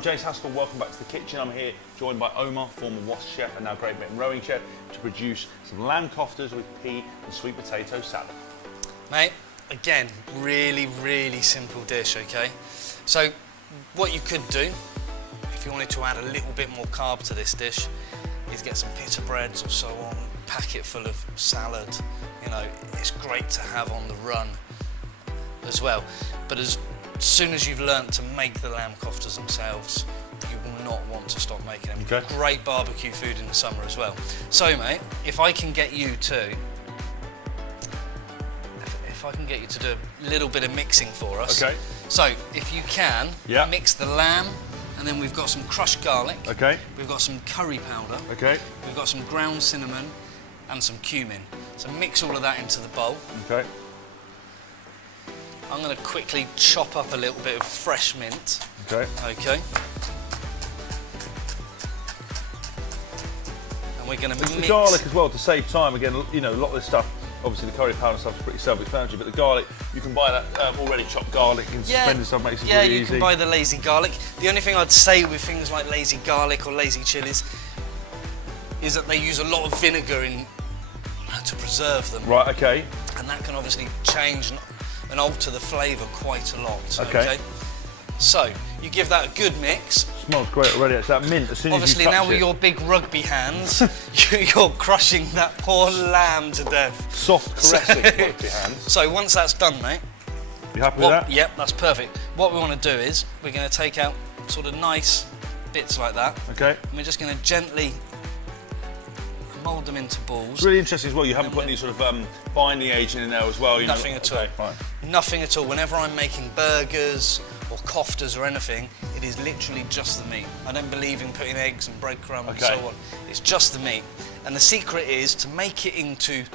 I'm James Haskell, welcome back to the kitchen. I'm here joined by Omar, former Wasp chef and now Great Britain rowing chef, to produce some lamb koftas with pea and sweet potato salad. Mate, again, really simple dish, okay? So, what you could do, if you wanted to add a little bit more carb to this dish, is get some pita breads or so on, packet full of salad. You know, it's great to have on the run as well. But as soon as you've learnt to make the lamb koftas themselves, you will not want to stop making them. Okay. Great barbecue food in the summer as well. So, mate, if I can get you to do a little bit of mixing for us. Okay. So, if you can, yeah, mix the lamb, and then we've got some crushed garlic. Okay. We've got some curry powder. Okay. We've got some ground cinnamon and some cumin. So mix all of that into the bowl. Okay. I'm going to quickly chop up a little bit of fresh mint. Okay. Okay. And we're going to mix the garlic as well to save time. Again, you know, a lot of this stuff, obviously the curry powder stuff is pretty self-explanatory, but the garlic, you can buy that already chopped garlic and suspended stuff, makes it really easy. Yeah, you can buy the lazy garlic. The only thing I'd say with things like lazy garlic or lazy chilies is that they use a lot of vinegar to preserve them. Right, okay. And that can obviously change and alter the flavour quite a lot. Okay. So, you give that a good mix. Smells great already. It's that mint as soon Obviously, as you touch now with it. your big rugby hands, you're crushing that poor lamb to death. Soft, caressing rugby hands. So once that's done, mate. You happy with that? Yep, that's perfect. What we want to do is, we're going to take out sort of nice bits like that. Okay. And we're just going to gently mould them into balls. It's really interesting as well, you haven't put any sort of binding agent in there as well. Nothing at all. Fine. Nothing at all. Whenever I'm making burgers or koftas or anything, it is literally just the meat. I don't believe in putting eggs and breadcrumbs and so on. It's just the meat. And the secret is to make it into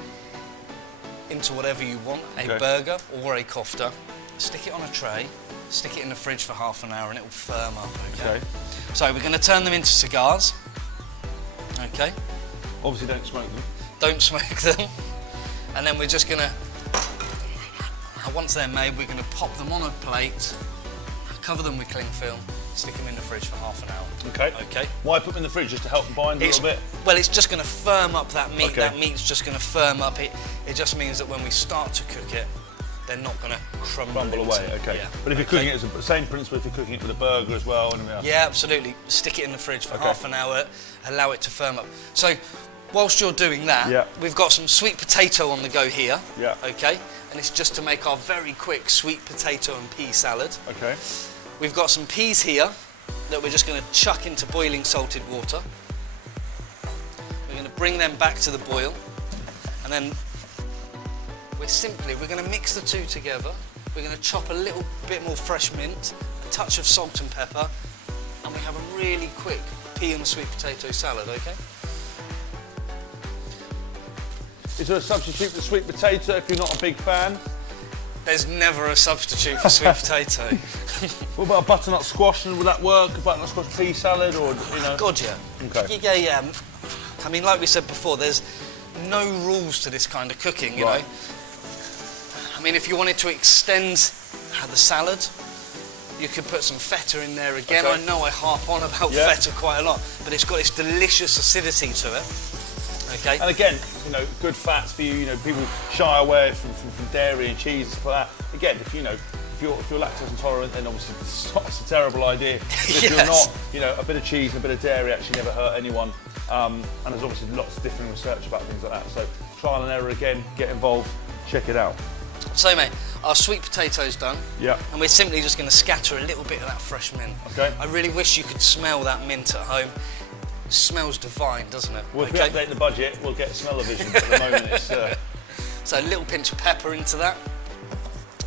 whatever you want, a burger or a kofta, stick it on a tray, stick it in the fridge for half an hour and it will firm up, okay? So we're going to turn them into cigars, okay? Obviously don't smoke them. Don't smoke them. And then we're just going to, once they're made, we're going to pop them on a plate, cover them with cling film, stick them in the fridge for half an hour. Okay. Okay. Why put them in the fridge? Just to help them bind a little bit? Well, it's just going to firm up that meat. Okay. That meat's just going to firm up. It just means that when we start to cook it, they're not going to crumble away. Okay. Yeah. But if you're cooking it, it's the same principle if you're cooking it with a burger as well. And yeah, absolutely. Stick it in the fridge for half an hour, allow it to firm up. So, whilst you're doing that, we've got some sweet potato on the go here. Yeah. Okay. And it's just to make our very quick sweet potato and pea salad. Okay. We've got some peas here that we're just going to chuck into boiling salted water. We're going to bring them back to the boil, and then we're going to mix the two together. We're going to chop a little bit more fresh mint, a touch of salt and pepper, and we have a really quick pea and sweet potato salad, okay? Is there a substitute for sweet potato if you're not a big fan? There's never a substitute for sweet potato. What about a butternut squash? Would that work? A butternut squash pea salad, or you know? God, yeah. Okay. Yeah. I mean, like we said before, there's no rules to this kind of cooking. You know. I mean, if you wanted to extend the salad, you could put some feta in there again. I know I harp on about feta quite a lot, but it's got this delicious acidity to it. Okay. And again, you know, good fats for you. You know, people shy away from dairy and cheese and stuff like that. Again, if you're lactose intolerant, then obviously it's a terrible idea. But if you're not, you know, a bit of cheese and a bit of dairy actually never hurt anyone. And there's obviously lots of different research about things like that. So trial and error again, get involved, check it out. So mate, our sweet potato's done. Yeah. And we're simply just going to scatter a little bit of that fresh mint. Okay. I really wish you could smell that mint at home. It smells divine, doesn't it? Well, if we update the budget, we'll get smell-o-vision, but at the moment it's... So a little pinch of pepper into that.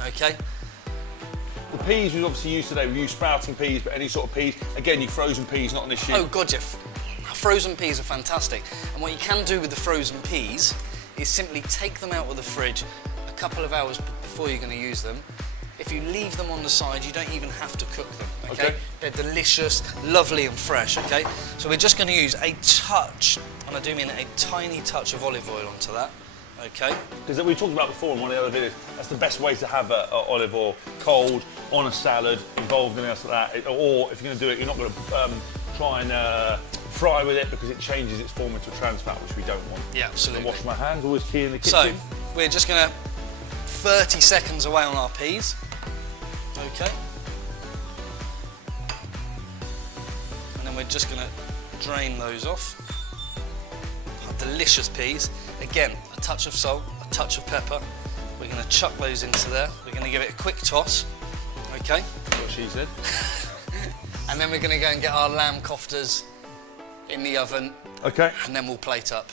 Okay. The peas we've obviously used today, we've used sprouting peas, but any sort of peas. Again, your frozen peas, not an issue. Oh God, yeah. Frozen peas are fantastic. And what you can do with the frozen peas is simply take them out of the fridge a couple of hours before you're going to use them. If you leave them on the side, you don't even have to cook them, okay? They're delicious, lovely and fresh, okay? So we're just going to use a touch, and I do mean a tiny touch of olive oil onto that, Okay. Because we talked about before in one of the other videos, that's the best way to have olive oil cold on a salad, involved in anything like that. Or if you're going to do it, you're not going to try and fry with it because it changes its form into a trans fat, which we don't want. Yeah, absolutely. Wash my hands, always key in the kitchen. So we're just going to 30 seconds away on our peas. Okay. And then we're just going to drain those off. Our delicious peas. Again, a touch of salt, a touch of pepper. We're going to chuck those into there. We're going to give it a quick toss. Okay. That's what she said. And then we're going to go and get our lamb koftas in the oven. Okay. And then we'll plate up.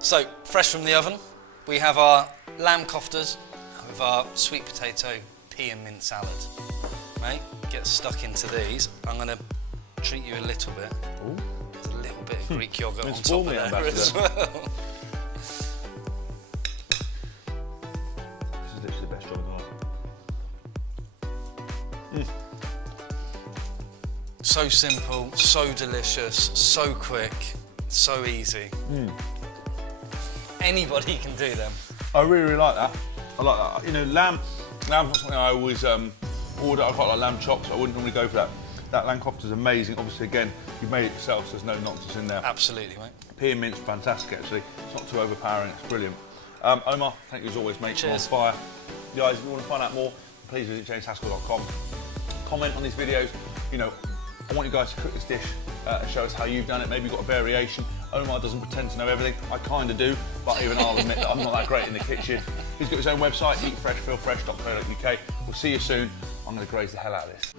So, fresh from the oven, we have our lamb koftas with our sweet potato pea and mint salad. Mate, get stuck into these. I'm going to treat you a little bit. Ooh. There's a little bit of Greek yogurt on It's top of for me, there Ambassador. as well. This is literally the best job in the world. So simple, so delicious, so quick, so easy. Anybody can do them. I really, really like that. I like that. You know, lamb's not something I always order. I quite like lamb chops. I wouldn't normally go for that. That lamb kofta is amazing. Obviously, again, you've made it yourself, so there's no nonsense in there. Absolutely, mate. Pea and mint's fantastic, actually. It's not too overpowering. It's brilliant. Omar, thank you as always, mate. Cheers. On fire. Guys, if you want to find out more, please visit jameshaskell.com. Comment on these videos. You know, I want you guys to cook this dish and show us how you've done it. Maybe you've got a variation. Omar doesn't pretend to know everything. I kind of do, but even I'll admit that I'm not that great in the kitchen. He's got his own website, eatfreshfeelfresh.co.uk. We'll see you soon. I'm going to graze the hell out of this.